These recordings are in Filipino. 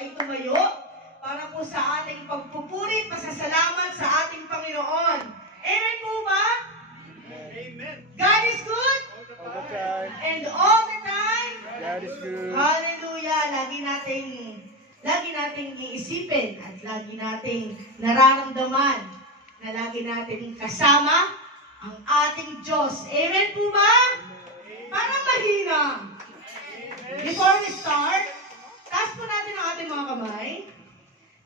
ay tumayo para po sa ating pagpupuri, pasasalamat sa ating Panginoon. Amen po ba? Amen. God is good? All the time. And all the time? God is good. Hallelujah! Lagi nating iisipin at lagi nating nararamdaman na lagi nating kasama ang ating Diyos. Amen po ba? Parang mahina. Before we start, taas po natin ang ating mga kamay.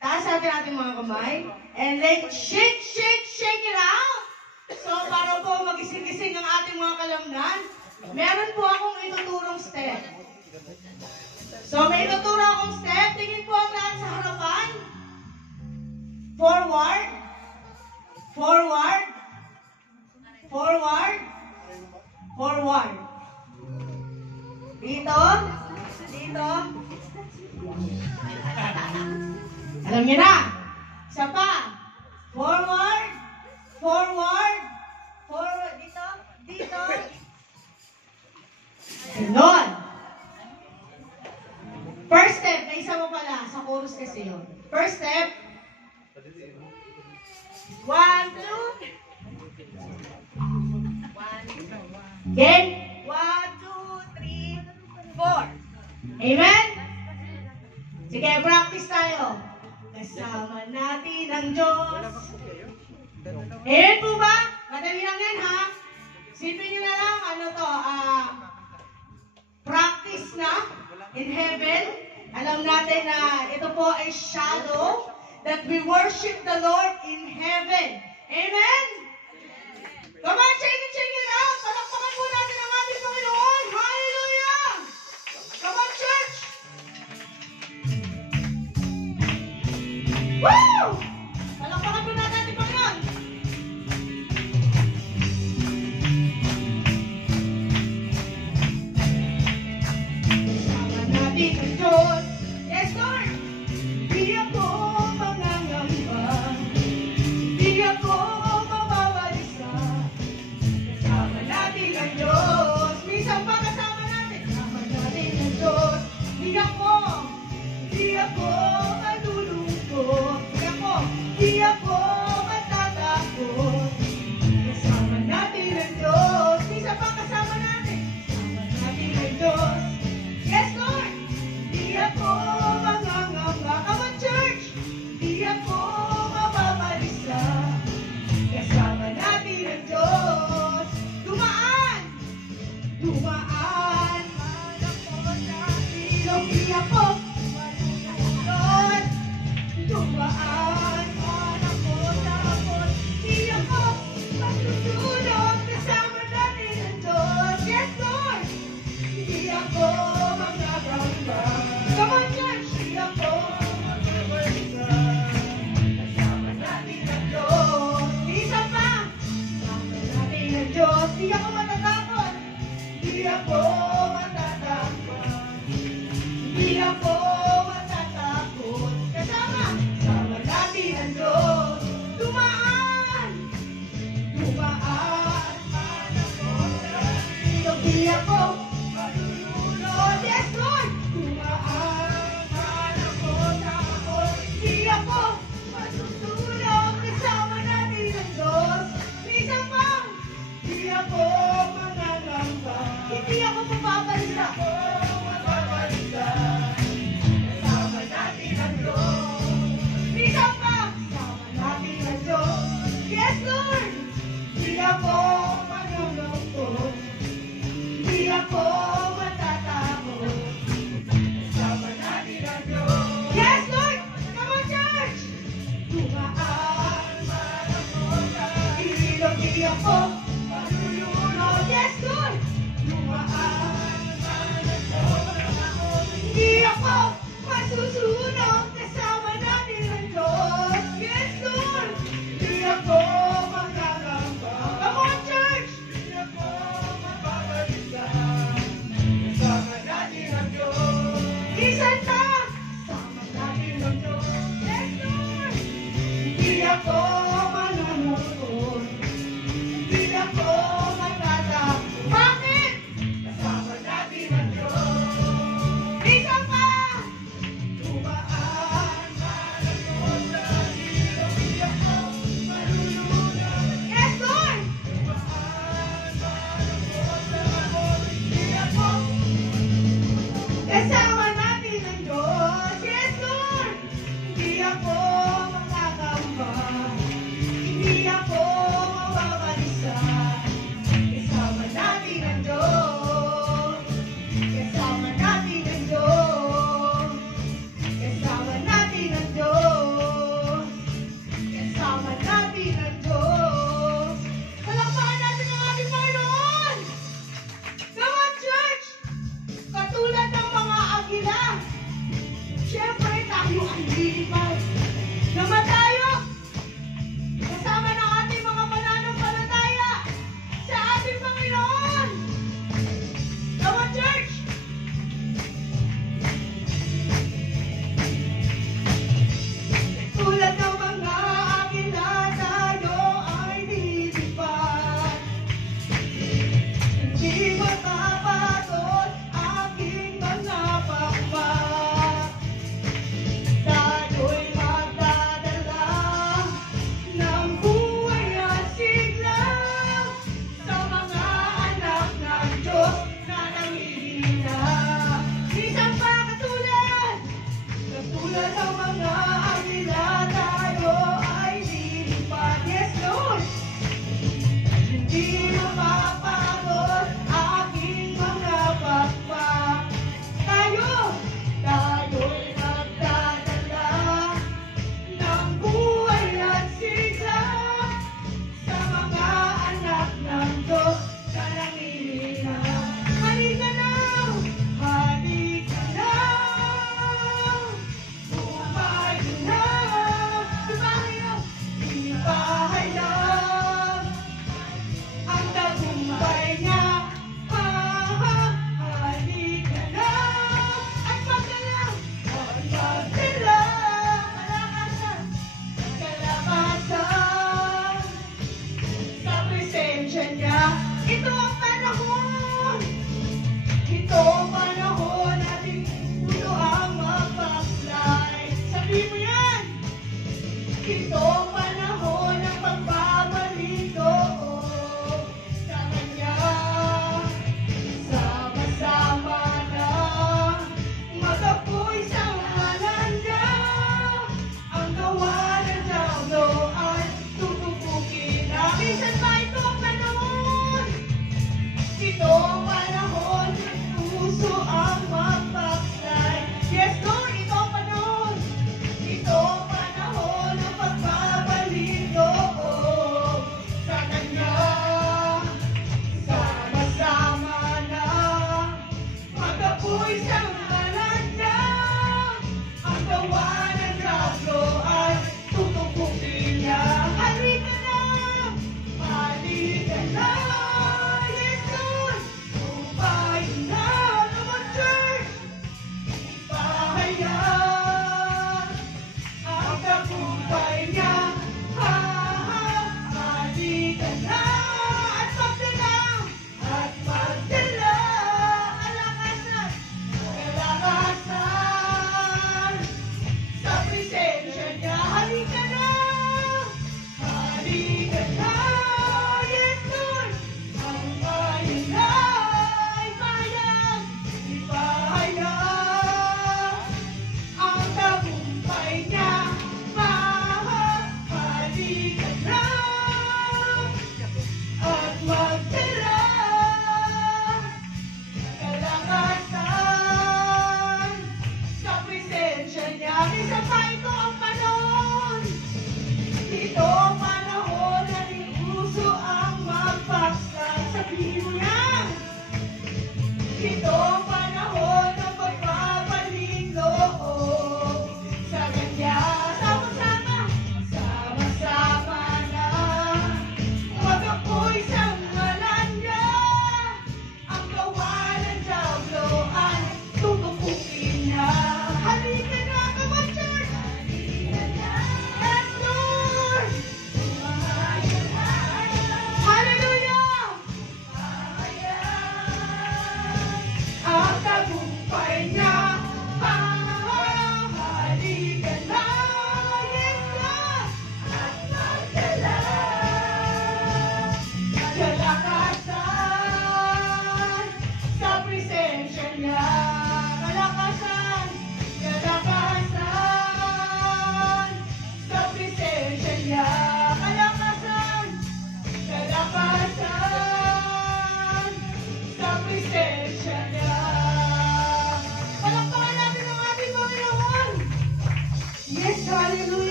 Taas natin ang ating mga kamay. And let's shake it out. So, para po magising-gising ang ating mga kalamnan, meron po akong ituturong step. So, may ituturo akong step. Tingin po ang lahat sa harapan. Forward. Forward. Forward. Forward. Dito. Dito. Alam niyo na. Isa pa. Forward. Forward. Forward. Dito. Dito. Ganon. First step, naisa mo pala. Sa chorus kasi yun. First step. 1, 2. Again. 1, 2, 3, 4. Amen? Sige, practice tayo. Kasama natin ang Diyos. Amen po ba? Madali lang yan, ha? Sipin nyo na lang, practice na in heaven. Alam natin na ito po ay shadow that we worship the Lord in heaven. Amen? Come on, check it out. Palakpakan po natin ang ating Panginoon. Hallelujah! Come on, church! Woo! Palakpakan po natin ating Panginoon. Kasama natin ang Diyos. Yes, Lord! Di ako mangangamba. Di ako mababalisa. Kasama natin ang Diyos. Minsan pa kasama natin. Kasama natin ang Diyos. Di ako malulungkot. Di ako matatakot. Kasama natin ang Diyos. Minsan pa kasama natin. Kasama natin ang Diyos. Yes, Lord! Di ako mangangamba. Come on, church! Di ako mababalisa. Kasama natin ang Diyos. Dumaan! Dumaan! Ilong di ako malulungkot. Dumaan! Di ako matutulog. Kasama natin ang Diyos. Yes, Lord! Di ako magagamba. Come on, church! Di ako magbabalisa. Kasama natin ang Diyos. Isa pa! Kasama natin ang Diyos. Di ako matatakot. Di ako matatakot. Di ako matatakot. Kasama! Kasama natin ang Diyos. Dumaan! Dumaan! Di ako malulunod. Yes, Lord! Dumaan! Di ako masusunog. Kasama natin ang Diyos. Minsan pa! Di ako mananamba. Hindi ako mapabalisa. Kasama natin ang Diyos. Minsan pa! Kasama natin ang Diyos. Yes, Lord! Di ako manunungkot. Di ako matatakot. Kasama natin ang Diyos. Yes, Lord! Come on, church! Dumaan! Ilog di ako malulunod. Yes, Lord! Dumaan! Di ako masusunog. Kasama natin ang Diyos. Yes, Lord! Di ako magagamba. Come on, church! Di ako mababalisa. Kasama natin ang Diyos. Isan pa! Kasama natin ang Diyos. Yes, Lord! Di ako manunungkot. Di ako matatakot. Bakit? Kasama natin ang Diyos. Isa pa!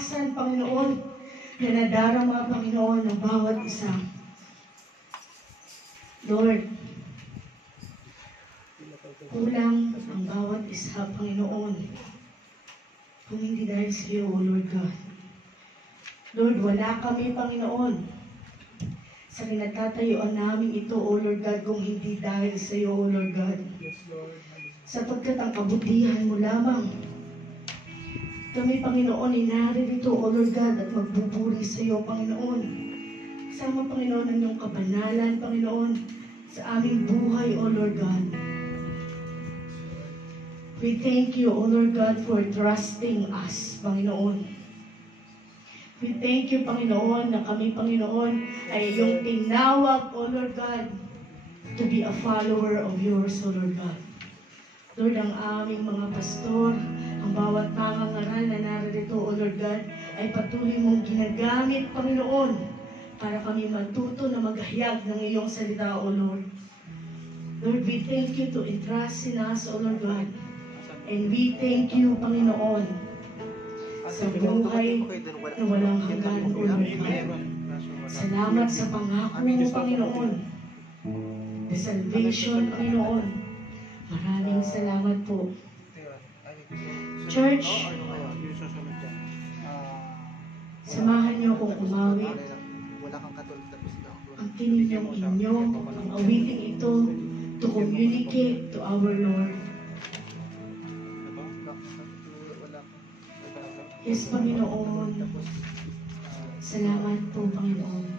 kalakasan, Panginoon, na nadarama, Panginoon, ng bawat isa. Lord, kulang ang bawat isa, Panginoon, kung hindi dahil sa iyo, O Lord God. Lord, wala kami, Panginoon, sa kinatatayuan namin ito, O Lord God, kung hindi dahil sa iyo, O Lord God. Sapagkat ang kabutihan mo lamang. Kami, Panginoon, inaririto, O Lord God, at magbuburi sa iyo, Panginoon. Kasama, Panginoon, ang iyong kabanalan, Panginoon, sa aming buhay, O Lord God. We thank you, O Lord God, for trusting us, Panginoon. We thank you, Panginoon, na kami, Panginoon, ay iyong tinawag, O Lord God, to be a follower of yours, O Lord God. Lord, ang aming mga pastor, ang bawat mangangaral na narito, O Lord God, ay patuloy mong ginagamit, Panginoon, para kami matuto na maghayag ng iyong salita, O Lord. Lord, we thank you to entrust in us, O Lord God. And we thank you, Panginoon, sa buhay na walang hanggan, O Lord God. Salamat sa pangako mo, Panginoon. The salvation, Panginoon. Maraming salamat po. Church, samahan niyo akong umawit. Ang kininyong inyo, ang awiting ito, to communicate to our Lord. Yes, Panginoon. Salamat po, Panginoon.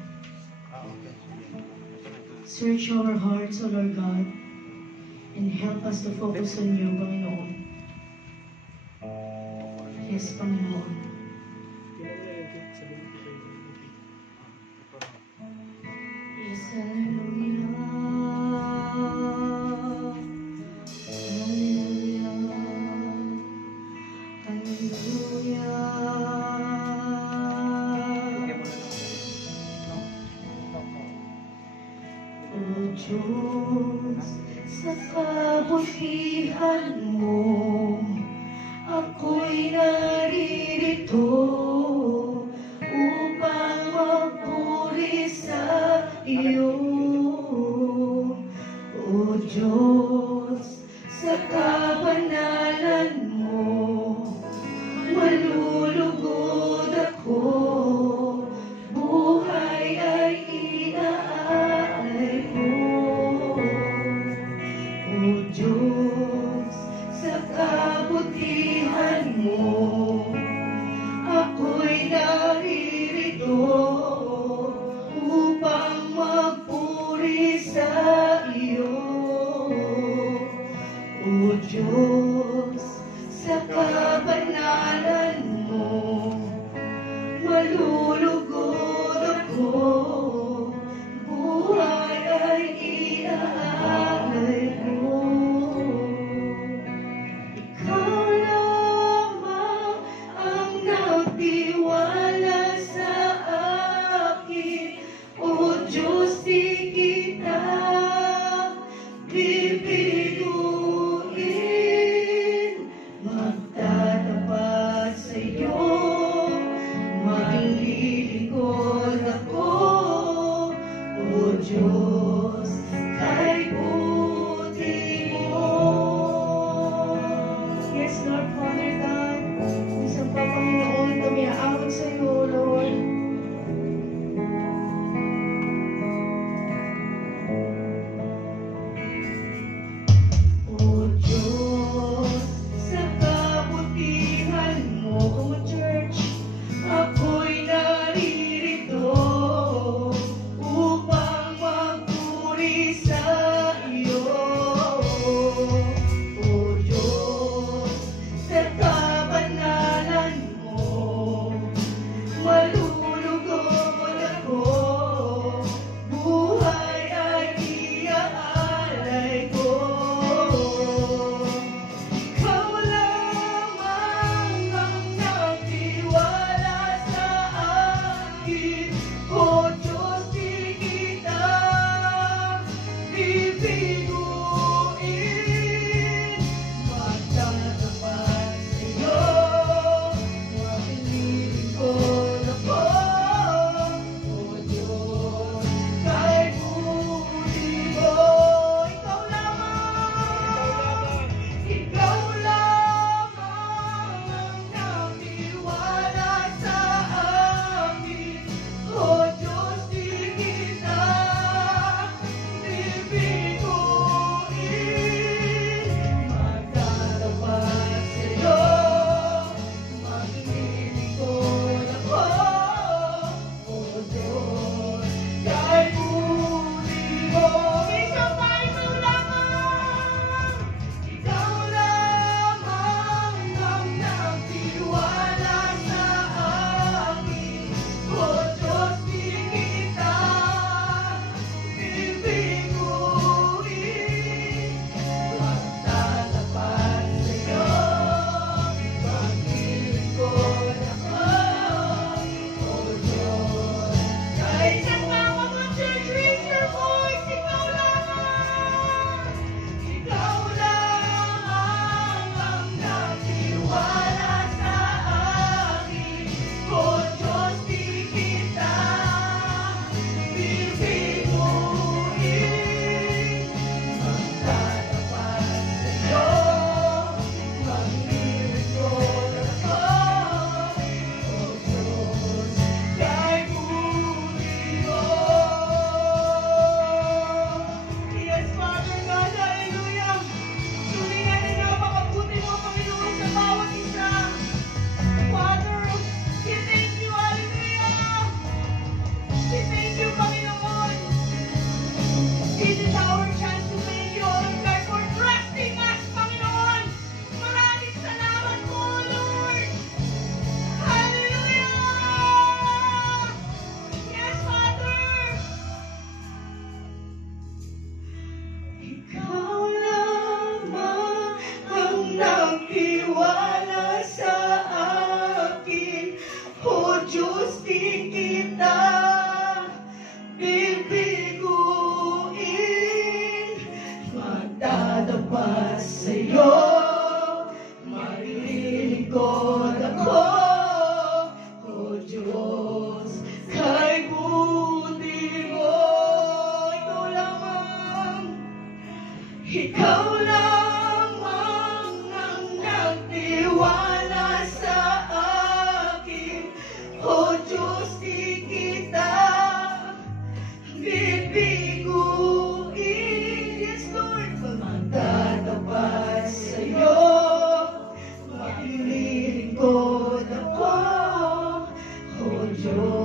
Search our hearts, O Lord God, and help us to focus on you, Panginoon. Yes, Panginoon. Yes, hallelujah. Hallelujah. Hallelujah. O Diyos, sa kabutihan mo, ako'y naririto upang magpuri sa iyo. O Diyos, sa kabanalan mo, malulugod ako, buhay ay inaalay ko. O Diyos, sa kabutihan mo, ako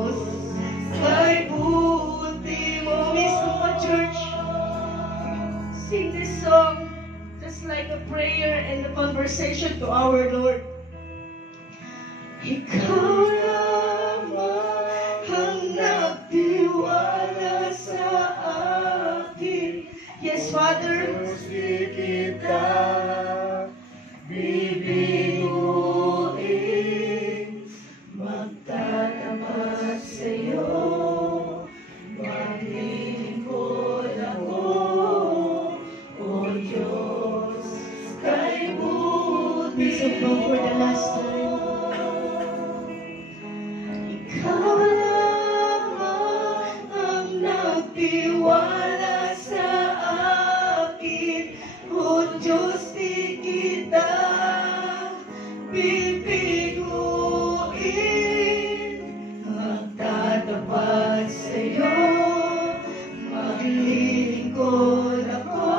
Diyos, kay buti mo. Miss mo, church, sing this song just like a prayer and a conversation to our Lord. Ikaw lamang ang nagtiwala sa akin. Yes, Father. Di kita bibiguin, Magtatapat sa'yo, maglilingkod ako, O Diyos, kay buti. Please for the last time. Ikaw lamang ang nagtiwala sa akin, O Diyos, di kita bibiguin. Magtatapat sa'yo, maglilingkod ako,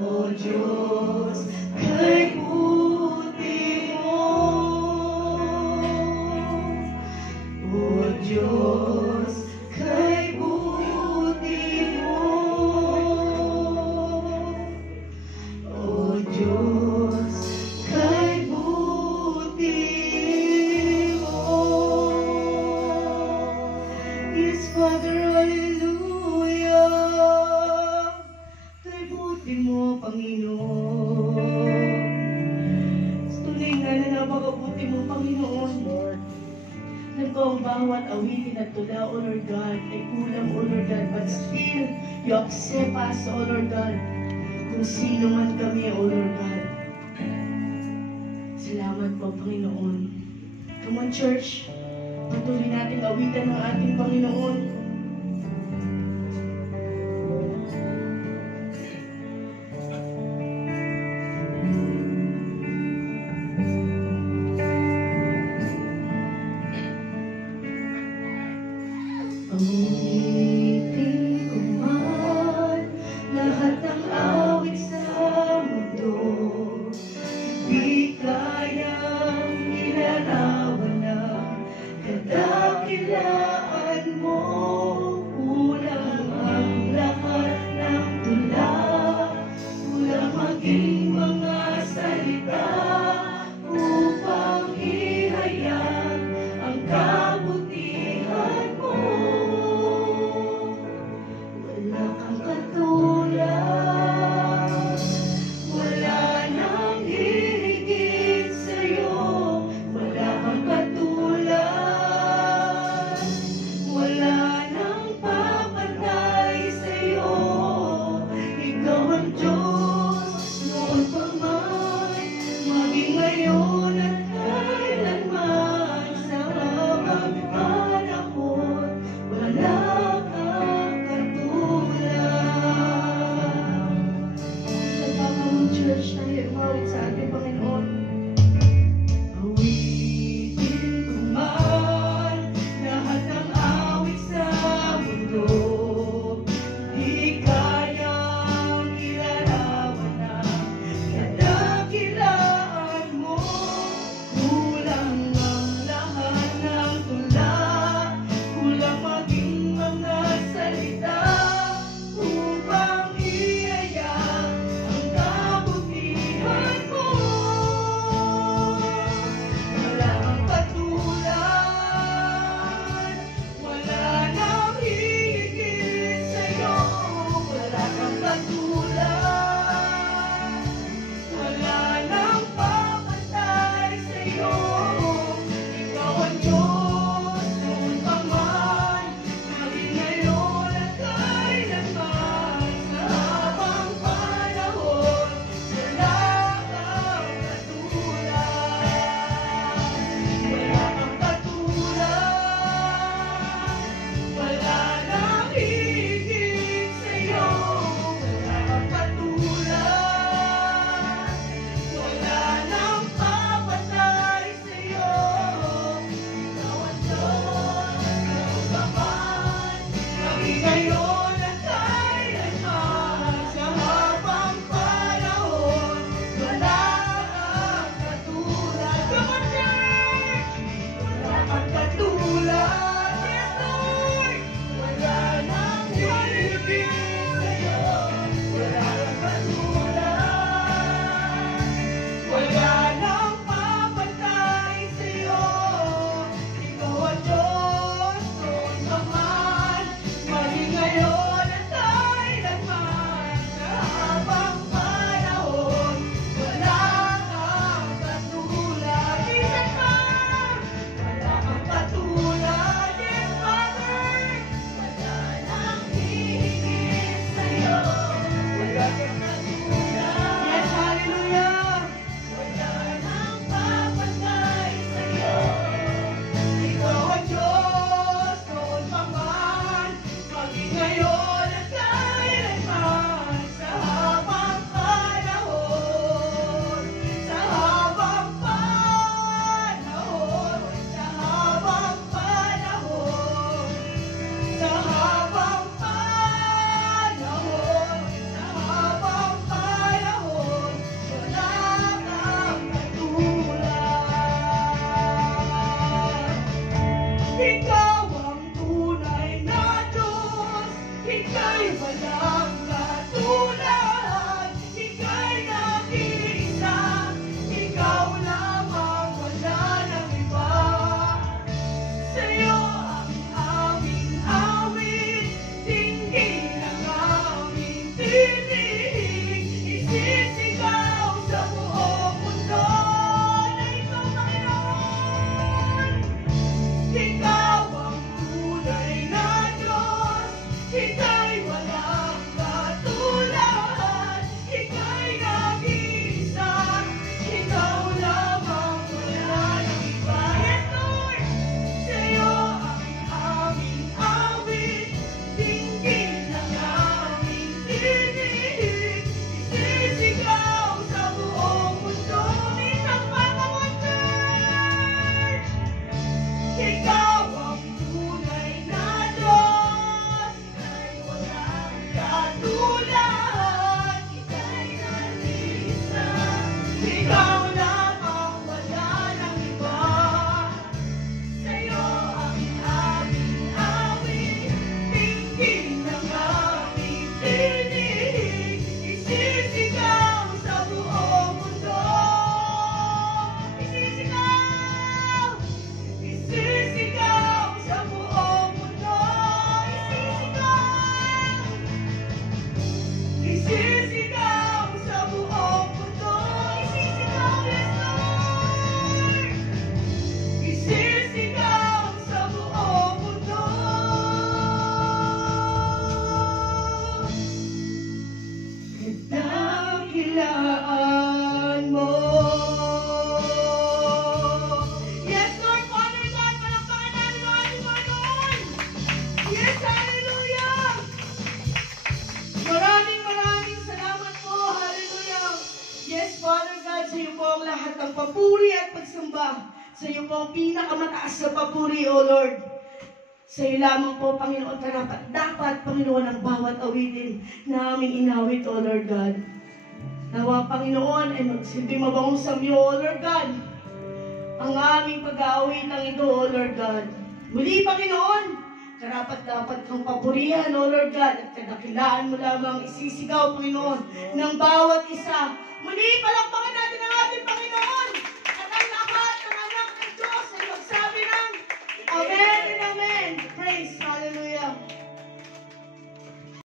O Diyos, kay buti mo. O Diyos, kay buti mo. O Diyos, kay buti mo. Yes, Father, hallelujah. Kay buti mo, Panginoon. Tunay nga na napakabuti mo, Panginoon. Lord. Alam ko ang bawat awitin at tula, O Lord God, ay kulang, O Lord God, but still, you accept us, O Lord God, kung sino man kami, O Lord God. Salamat po, Panginoon. Come on, church. Patuloy natin awitan ng ating Panginoon. Awitin ko man lahat ng awit sa mundo, di kayang ilarawan ang kadakilaan mo. Kulang ang lahat ng tula, kulang maging mga salita upang ihayag ang kabutihan mo. Wala kang katulad, wala nang hihigit sa'yo. Wala kang katulad, wala nang samba sa iyo po ang pinakamataas na papuri, O Lord. Sa iyo lamang po, Panginoon, dapat, Panginoon, ang bawat awitin na aming inawit, O Lord God. Nawa, Panginoon, ay magsilbi mabangong sa iyo, O Lord God, ang aming pag-aawit ng ito, O Lord God. Muli, Panginoon, karapat-dapat kang papurihan, O Lord God, at kadakilaan mo lamang isisigaw, Panginoon, ng bawat isa. Muli, palakpakan